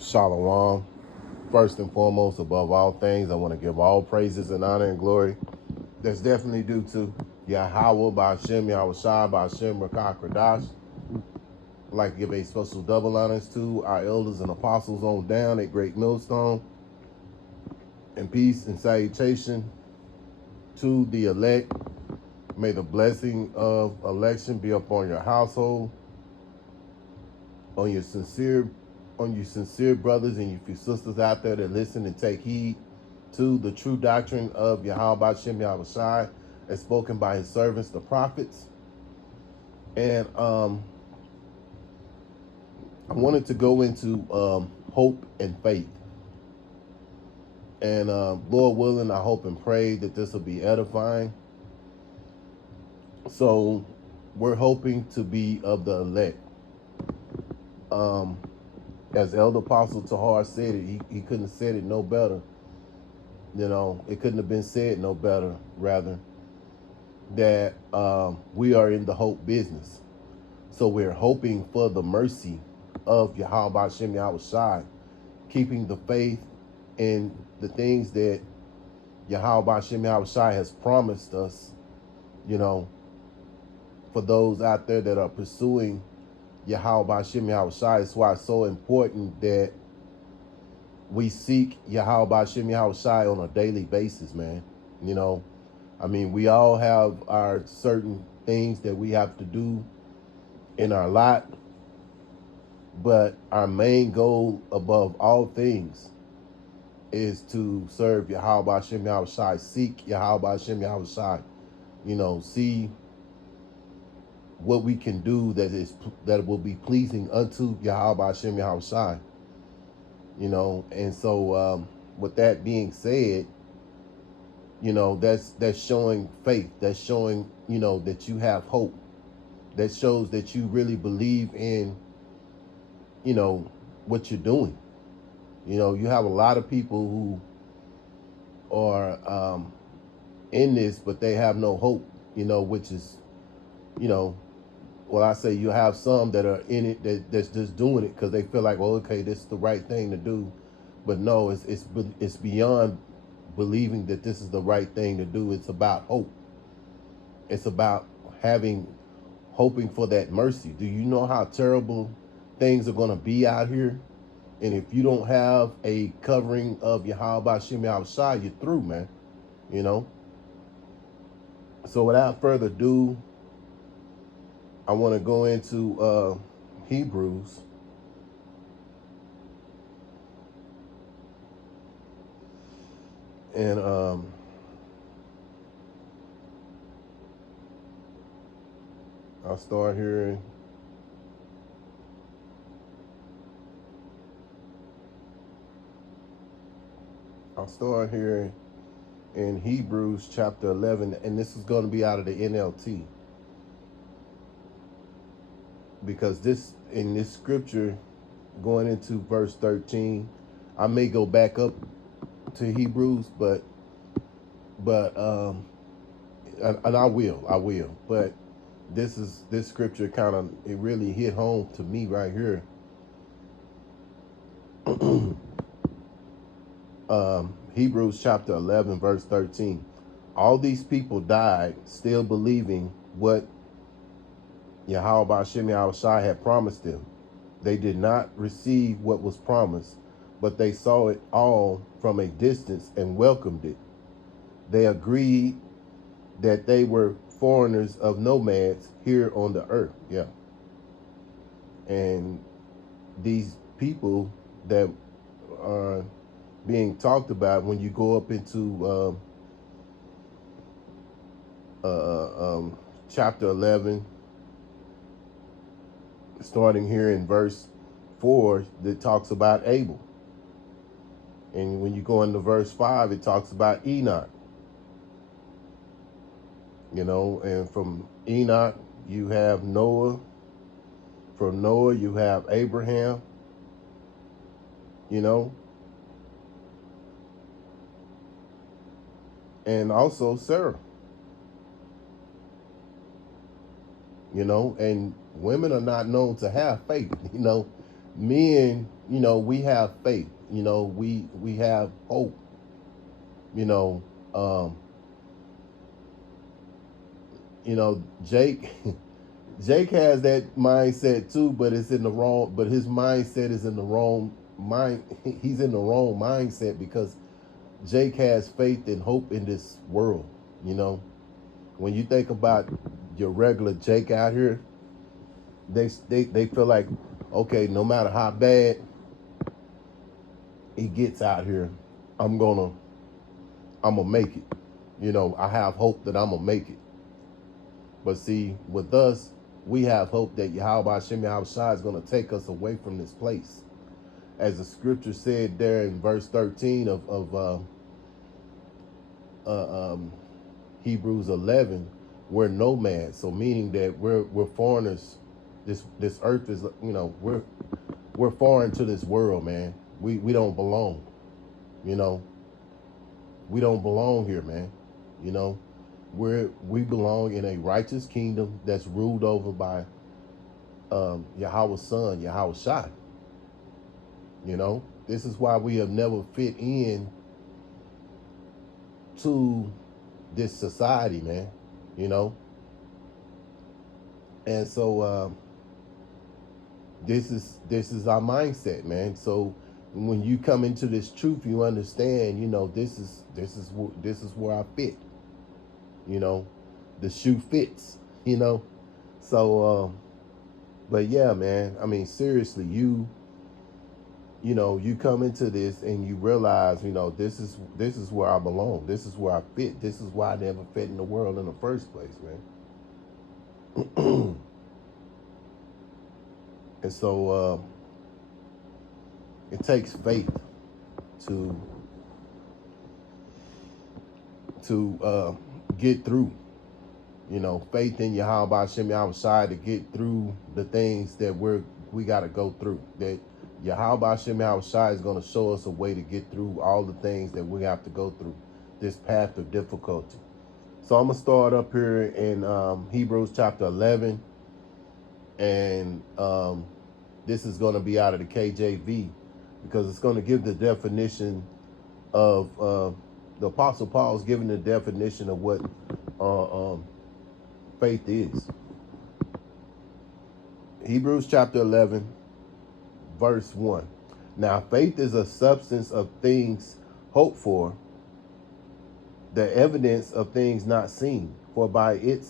Shalom. First and foremost, above all things, I want to give all praises and honor and glory that's definitely due to Yahweh, Ba'ashem, Yahweh Shai, Ba'ashem, Rakah, Kradash. I'd like to give a special double honors to our elders and apostles on down at Great Millstone. And peace and salutation to the elect. May the blessing of election be upon your household, on your sincere brothers and your few sisters out there that listen and take heed to the true doctrine of Yahweh Shem Yahweh Shai as spoken by his servants, the prophets. And I wanted to go into hope and faith. And Lord willing, I hope and pray that this will be edifying. So we're hoping to be of the elect. As Elder Apostle Tahar said it, he couldn't have said it no better. You know, it couldn't have been said no better, rather, that we are in the hope business. So we're hoping for the mercy of Yahweh Shem Yahweh Shai, keeping the faith in the things that Yahweh Shem Yahweh Shai has promised us, you know, for those out there that are pursuing Yahweh Shem Yahweh Shai. That's why it's so important that we seek Yahweh Shem Yahweh Shai on a daily basis, man. You know, I mean, we all have our certain things that we have to do in our lot, but our main goal above all things is to serve Yahweh Shem Yahweh Shai, seek Yahweh Shem Yahweh Shai, you know, see what we can do that will be pleasing unto Yahweh Shem Yahweh Shai, you know. And so with that being said, you know, that's showing faith, that's showing, you know, that you have hope, that shows that you really believe in, you know, what you're doing. You know, you have a lot of people who are in this, but they have no hope, you know, which is, you know, well, I say you have some that are in it that's just doing it because they feel like, well, okay, this is the right thing to do. But no, it's beyond believing that this is the right thing to do. It's about hope. It's about hoping for that mercy. Do you know how terrible things are going to be out here? And if you don't have a covering of Yahweh Shem Yahweh Shai, you're through, man. You know? So without further ado, I want to go into Hebrews. And I'll start here. In Hebrews chapter 11, and this is going to be out of the NLT. Because in this scripture, going into verse 13, I may go back up to Hebrews, but and I will. But this scripture kind of, it really hit home to me right here. Hebrews chapter 11, verse 13. All these people died still believing what Yahweh Shem Yahweh Shai had promised them. They did not receive what was promised, but they saw it all from a distance and welcomed it. They agreed that they were foreigners of nomads here on the earth. Yeah. And these people that are being talked about, when you go up into chapter 11, starting here in verse 4, that talks about Abel. And when you go into verse 5, it talks about Enoch. You know, and from Enoch, you have Noah. From Noah, you have Abraham. You know. And also Sarah. You know, and women are not known to have faith, you know. Men, we have faith. We have hope. You know, um, Jake. Jake has that mindset too, but it's in the wrong. But his mindset is in the wrong mind. He's in the wrong mindset because Jake has faith and hope in this world. You know, when you think about your regular Jake out here, they feel like, okay, no matter how bad he gets out here, I'm gonna make it. I have hope that I'm gonna make it. But see, with us, we have hope that Yahweh Hashem Yahweh Shai is gonna take us away from this place. As the scripture said there in verse 13 of Hebrews 11, we're nomads. So meaning that we're foreigners. This earth is, we're foreign to this world, man. We don't belong. You know, we don't belong here, man. You know, we belong in a righteous kingdom that's ruled over by Yahweh's Son, Yahweh Shai. This is why we have never fit in to this society, man. You know, and so this is our mindset, man. So when you come into this truth, you understand. This is where I fit. The shoe fits. So, but yeah, man. I mean, seriously, you come into this and you realize, this is where I belong. This is where I fit. This is why I never fit in the world in the first place, man. And so it takes faith to get through. Faith in Yahweh Hashem Yahweh Shai to get through the things that we got to go through. That Yahweh Hashem Yahweh Shai is going to show us a way to get through all the things that we have to go through, this path of difficulty. So I'm going to start up here in Hebrews chapter 11. And this is going to be out of the KJV because it's going to give the definition of the Apostle Paul's giving the definition of what faith is. Hebrews chapter 11, verse 1. Now, faith is a substance of things hoped for, the evidence of things not seen. For by it,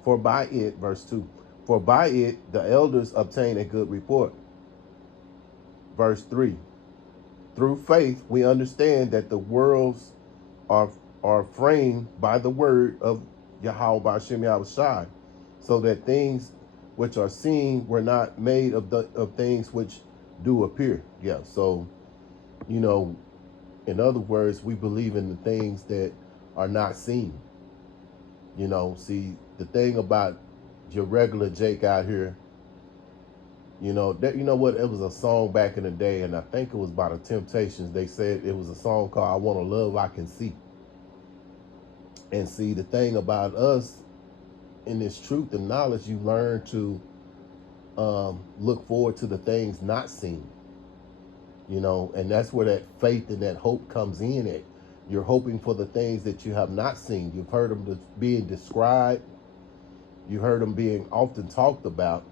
verse 2, for by it the elders obtain a good report. Verse 3, through faith we understand that the worlds are framed by the word of Yahweh Hashem Yahweh Shai, so that things which are seen were not made of things which do appear. Yeah, so, in other words, we believe in the things that are not seen. See, the thing about your regular Jake out here, what, it was a song back in the day, and I think it was by the Temptations. They said it was a song called I Want a Love I Can See. And see, the thing about us in this truth and knowledge, you learn to look forward to the things not seen. And that's where that faith and that hope comes in at. You're hoping for the things that you have not seen. You've heard them being described. You heard them being often talked about.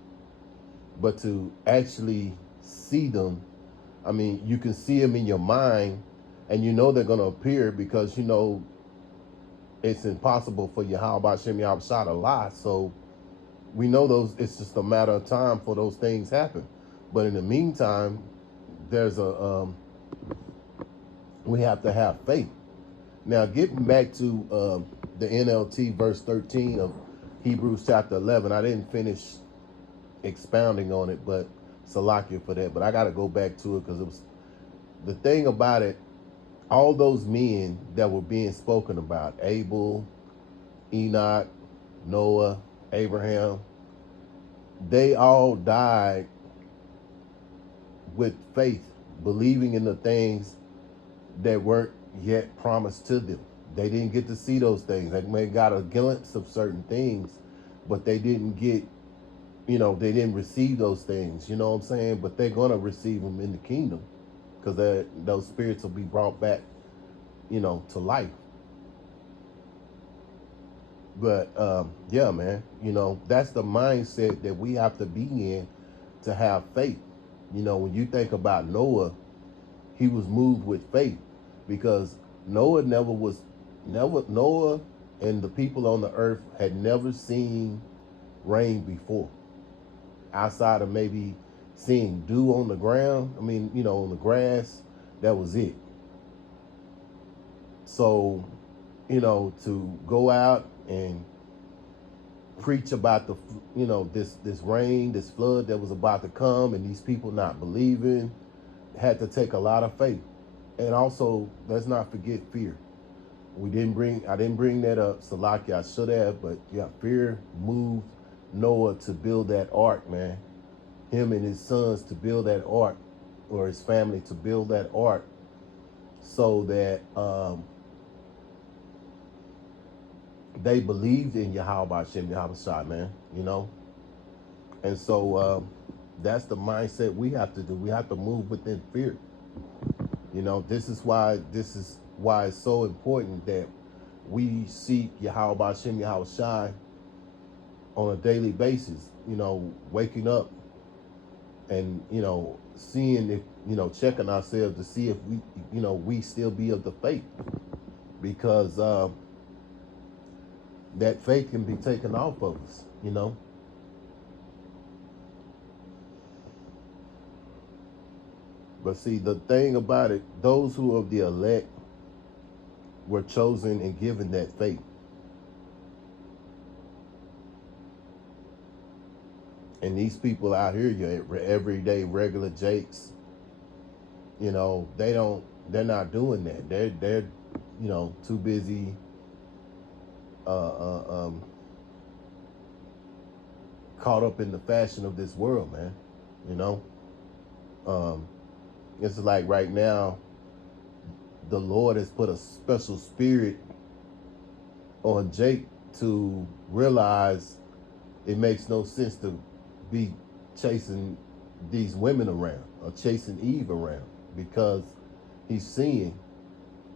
But to actually see them, I mean, you can see them in your mind, and they're going to appear because, it's impossible for Yahweh Hashem Yahweh Shai to lie. So we know it's just a matter of time for those things happen. But in the meantime, we have to have faith. Now, getting back to the NLT verse 13 of Hebrews chapter 11, I didn't finish expounding on it, but Salakia for that. But I got to go back to it because it was the thing about it. All those men that were being spoken about, Abel, Enoch, Noah, Abraham, they all died with faith, believing in the things that weren't yet promised to them. They didn't get to see those things. They may have got a glimpse of certain things, but they didn't get they didn't receive those things, you know what I'm saying? But they're going to receive them in the kingdom, because those spirits will be brought back, to life. But yeah, man, that's the mindset that we have to be in to have faith. When you think about Noah, he was moved with faith, because Noah Noah and the people on the earth had never seen rain before, outside of maybe seeing dew on the ground. I mean, on the grass, that was it. So, to go out and preach about this rain, this flood that was about to come, and these people not believing, had to take a lot of faith. And also, let's not forget fear. I didn't bring that up, Salaki. I should have, but yeah, fear moved Noah to build that ark, man. Him and his sons to build that ark, or his family to build that ark, so that they believed in Yahweh Shem Yahweh Shai, man. And so that's the mindset we have to do. We have to move within fear. This is why it's so important that we seek Yahweh Shem Yahweh Shai on a daily basis. Waking up and seeing if checking ourselves to see if we still be of the faith, because that faith can be taken off of us. But see, the thing about it, those who are the elect were chosen and given that faith. And these people out here, your everyday regular Jakes, they're not doing that. They're too busy caught up in the fashion of this world, man. It's like right now, the Lord has put a special spirit on Jake to realize it makes no sense to be chasing these women around or chasing Eve around, because he's seeing,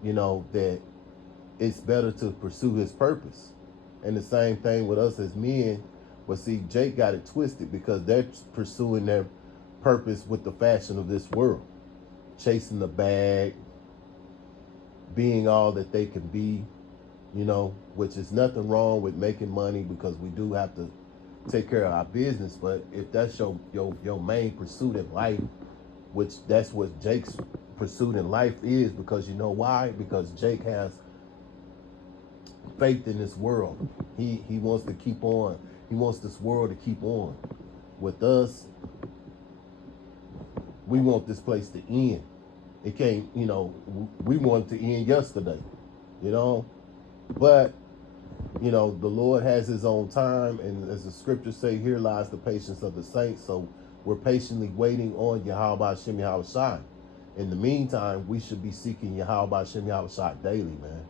that it's better to pursue his purpose. And the same thing with us as men. But see, Jake got it twisted, because they're pursuing their purpose with the fashion of this world, chasing the bag, being all that they can be, which is nothing wrong with making money, because we do have to take care of our business. But if that's your main pursuit in life, which that's what Jake's pursuit in life is, because you know why? Because Jake has faith in this world. He wants to keep on. He wants this world to keep on. With us, we want this place to end. It can't, we want it to end yesterday, but the Lord has his own time, and as the scriptures say, here lies the patience of the saints. So we're patiently waiting on Yahweh Shem Yahweh Shai. In the meantime, we should be seeking Yahweh Shem Yahweh Shai daily, man.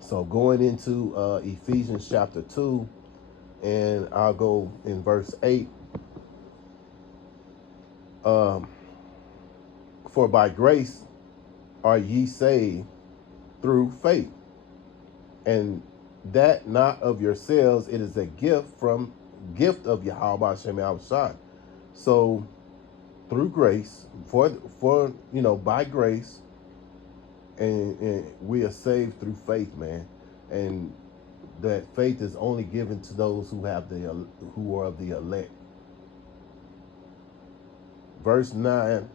So going into Ephesians chapter 2, and I'll go in verse 8. For by grace are ye saved through faith, and that not of yourselves, it is a gift of Yahweh Shem Yahweh Shai. So through grace, for by grace, and we are saved through faith, man. And that faith is only given to those who are of the elect. Verse 9,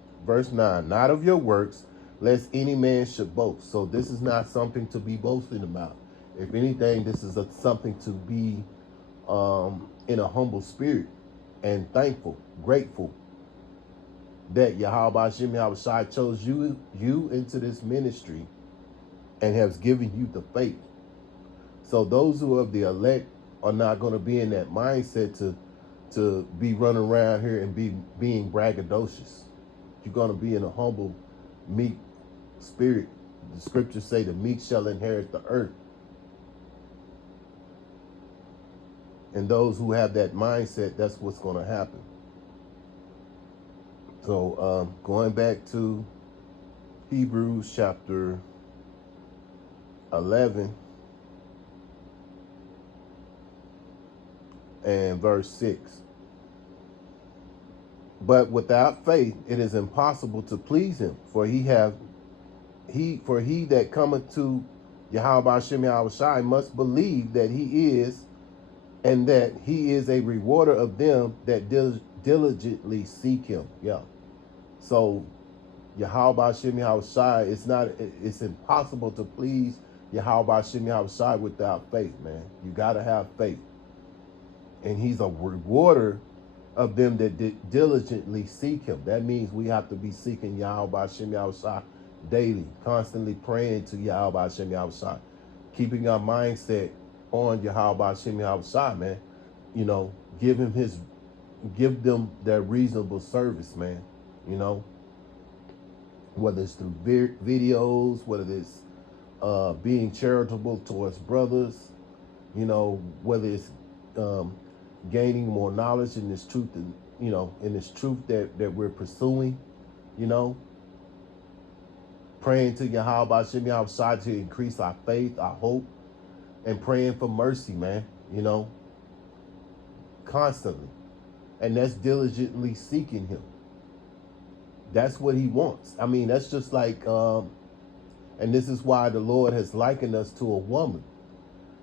not of your works, lest any man should boast. So this is not something to be boasting about. If anything, this is something to be in a humble spirit and thankful, grateful that Yahweh Shem Yahweh Shai chose you into this ministry and has given you the faith. So those who are of the elect are not going to be in that mindset to be running around here and being braggadocious. You're going to be in a humble, meek spirit. The scriptures say the meek shall inherit the earth. And those who have that mindset, that's what's going to happen. So going back to Hebrews chapter 11 and verse 6. But without faith it is impossible to please him, for he that cometh to Yahweh Hashem Yahushai must believe that he is, and that he is a rewarder of them that diligently seek him. Yeah. So Yahweh Hashem Yahushai, it's impossible to please Yahweh Hashem Yahushai without faith, man. You gotta have faith. And he's a rewarder of them that diligently seek him. That means we have to be seeking Yahweh Hashem Yahushai daily, constantly praying to Yahweh Hashem Yahushai, keeping our mindset on Yahweh Hashem Yahushai, man. You know, give them their reasonable service, man. You know, whether it's through videos, whether it's being charitable towards brothers, you know, whether it's gaining more knowledge in this truth, and you know, in this truth that we're pursuing, you know, praying to Yahweh Hashem Yahushai to increase our faith, our hope, and praying for mercy, man, you know, constantly. And that's diligently seeking him. That's what he wants. I mean, that's just like, and this is why the Lord has likened us to a woman.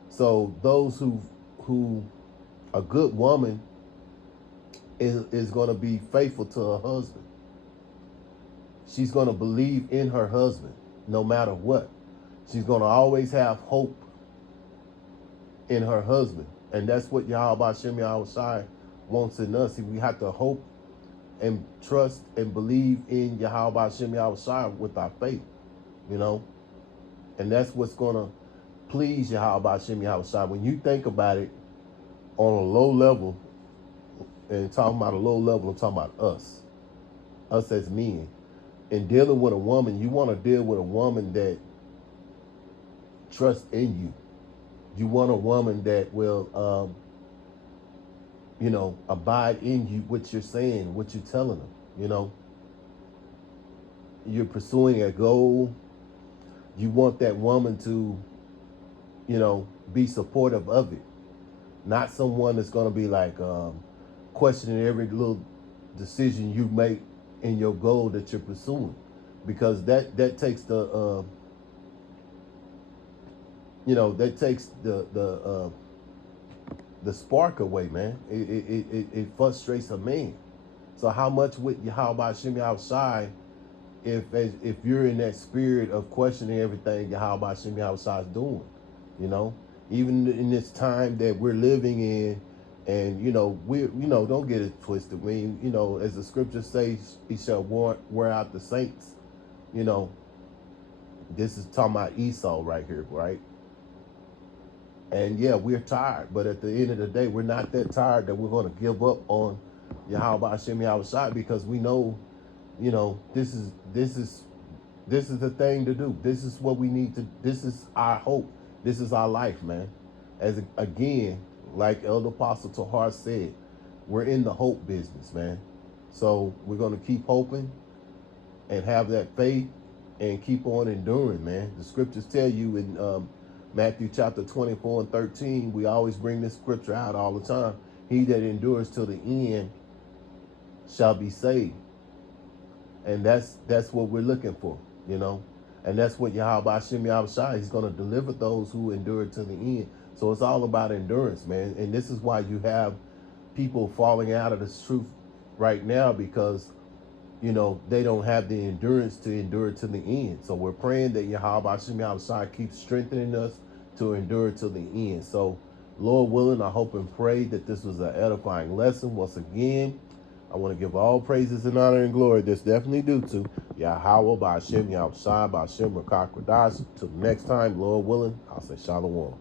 So those who a good woman is going to be faithful to her husband. She's going to believe in her husband no matter what. She's going to always have hope in her husband. And that's what Yahweh Hashem Yahushai wants in us. We have to hope and trust and believe in Yahweh Hashem Yahushai with our faith, you know. And that's what's going to please Yahweh Hashem Yahushai. When you think about it on a low level, and talking about a low level, I'm talking about us as men. And dealing with a woman, you want to deal with a woman that trusts in you. You want a woman that will, you know, abide in you, what you're saying, what you're telling them, you know. You're pursuing a goal. You want that woman to, you know, be supportive of it. Not someone that's going to be like questioning every little decision you make in your goal that you're pursuing. Because that takes the, you know, that takes the spark away, man. It frustrates a man. So how much with Yahweh Hashem Yahushai, if you're in that spirit of questioning everything Yahweh Hashem Yahushai is doing, you know, even in this time that we're living in, and you know, don't get it twisted. I mean, you know, as the scripture says, he shall wear out the saints. You know, this is talking about Esau right here, right? And yeah, we're tired, but at the end of the day, we're not that tired that we're going to give up on Yahweh Hashem Yahushai, because we know, you know, this is the thing to do. This is what we need to. This is our hope. This is our life, man. As again, like Elder Apostle Tahar said, we're in the hope business, man. So we're going to keep hoping and have that faith and keep on enduring, man. The scriptures tell you in Matthew chapter 24 and 13, we always bring this scripture out all the time. He that endures till the end shall be saved. And that's what we're looking for, you know. And that's what Yahweh Hashem Yahushai, he's going to deliver those who endure to the end. So it's all about endurance, man. And this is why you have people falling out of this truth right now, because, you know, they don't have the endurance to endure to the end. So we're praying that Yahweh Hashem Yahushai keeps strengthening us to endure to the end. So, Lord willing, I hope and pray that this was an edifying lesson. Once again, I want to give all praises and honor and glory that's definitely due to Yahweh by Hashem Yahushai by Hashem Rakak Radash. Till next time, Lord willing, I'll say Shalom.